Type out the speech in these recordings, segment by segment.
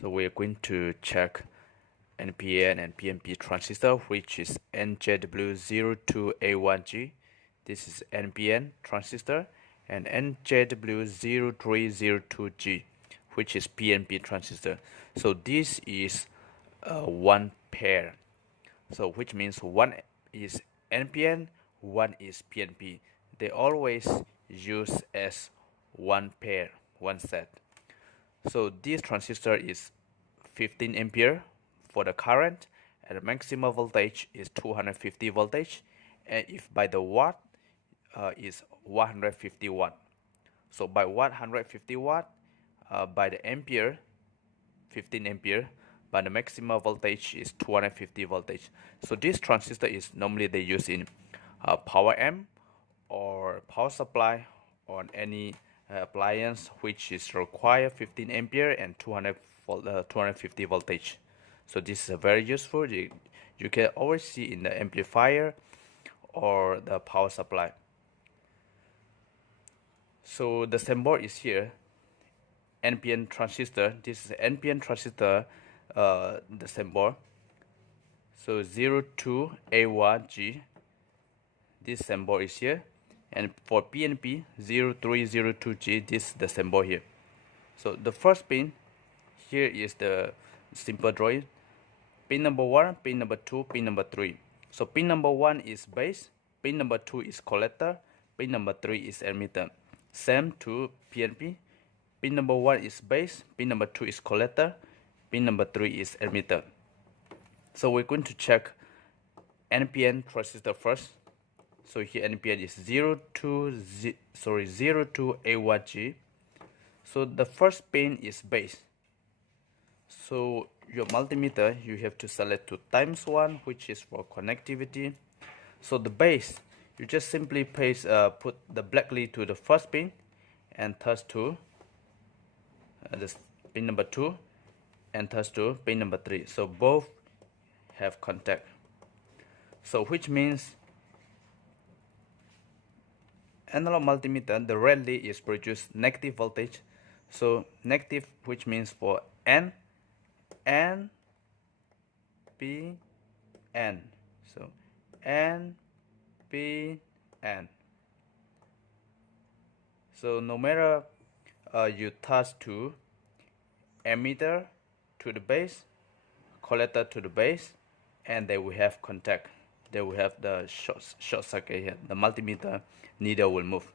So we're going to check NPN and PNP transistor, which is NJW0281G. This is NPN transistor, and NJW0302G, which is PNP transistor. So this is one pair. So which means one is NPN, one is PNP. They always use as one pair, one set. So this transistor is 15 ampere for the current, and the maximum voltage is 250 voltage, and if by the watt is 150 watt. So by 150 watt, by the ampere 15 ampere, but the maximum voltage is 250 voltage. So this transistor is normally they use in power amp or power supply on any appliance which is require 15 ampere and 250 voltage. So this is very useful. You can always see in the amplifier or the power supply. So the symbol is here, NPN transistor. This is NPN transistor, the symbol. So 0281G, this symbol is here. And for PNP 0302G, this is the symbol here. So the first pin, here is the simple drawing. Pin number 1, pin number 2, pin number 3. So pin number 1 is base, pin number 2 is collector, pin number 3 is emitter. Same to PNP. Pin number 1 is base, pin number 2 is collector, pin number 3 is emitter. So we're going to check NPN transistor first. So here NPN is 0281G. So the first pin is base. So your multimeter, you have to select to ×1, which is for connectivity. So the base, you just simply put the black lead to the first pin and touch to this pin number 2 and touch to pin number 3. So both have contact. So which means analog multimeter, the red lead is produce negative voltage. So negative, which means for N, P, N. So N, P, N. So no matter you touch to emitter to the base, collector to the base, and they will have contact. They will have the short circuit here. The multimeter needle will move.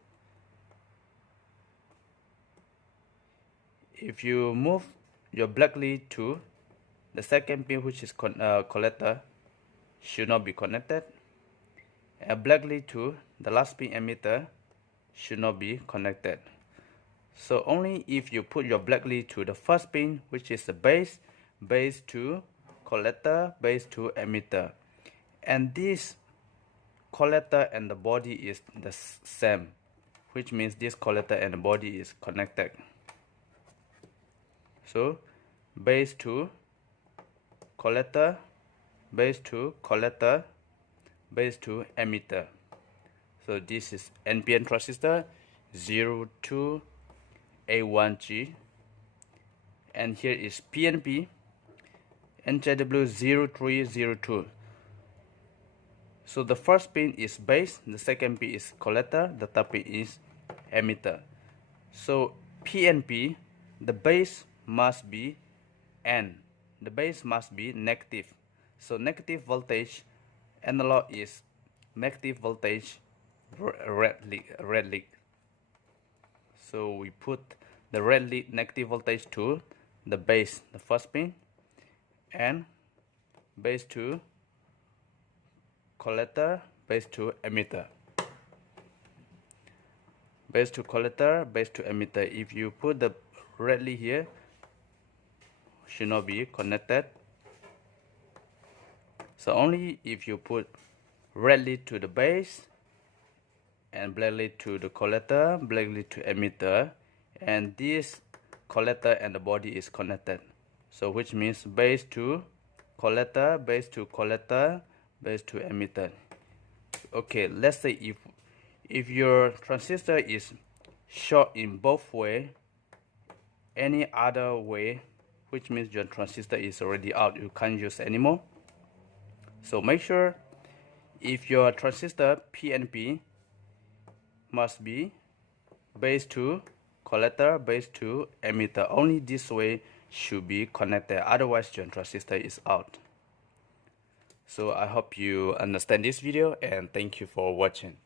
If you move your black lead to the second pin, which is collector, should not be connected. A black lead to the last pin emitter should not be connected. So only if you put your black lead to the first pin, which is the base, base to collector, base to emitter, and this collector and the body is the same, which means this collector and the body is connected. So base to collector, base to collector, base to emitter. So this is NPN transistor 0281G, and here is PNP NJW0302. So the first pin is base, the second pin is collector, the third pin is emitter. So PNP, the base must be N, the base must be negative. So negative voltage analog is negative voltage red lead. So we put the red lead negative voltage to the base, the first pin, and base to collector, base to emitter. Base to collector, base to emitter. If you put the red lead here, should not be connected. So only if you put red lead to the base and black lead to the collector, black lead to emitter, and this collector and the body is connected. So which means base to collector, base to collector, base to emitter. Okay, let's say if your transistor is short in both way, any other way which means your transistor is already out, you can't use anymore. So make sure if your transistor PNP must be base to collector, base to emitter. Only this way should be connected, otherwise your transistor is out. So I hope you understand this video, and thank you for watching.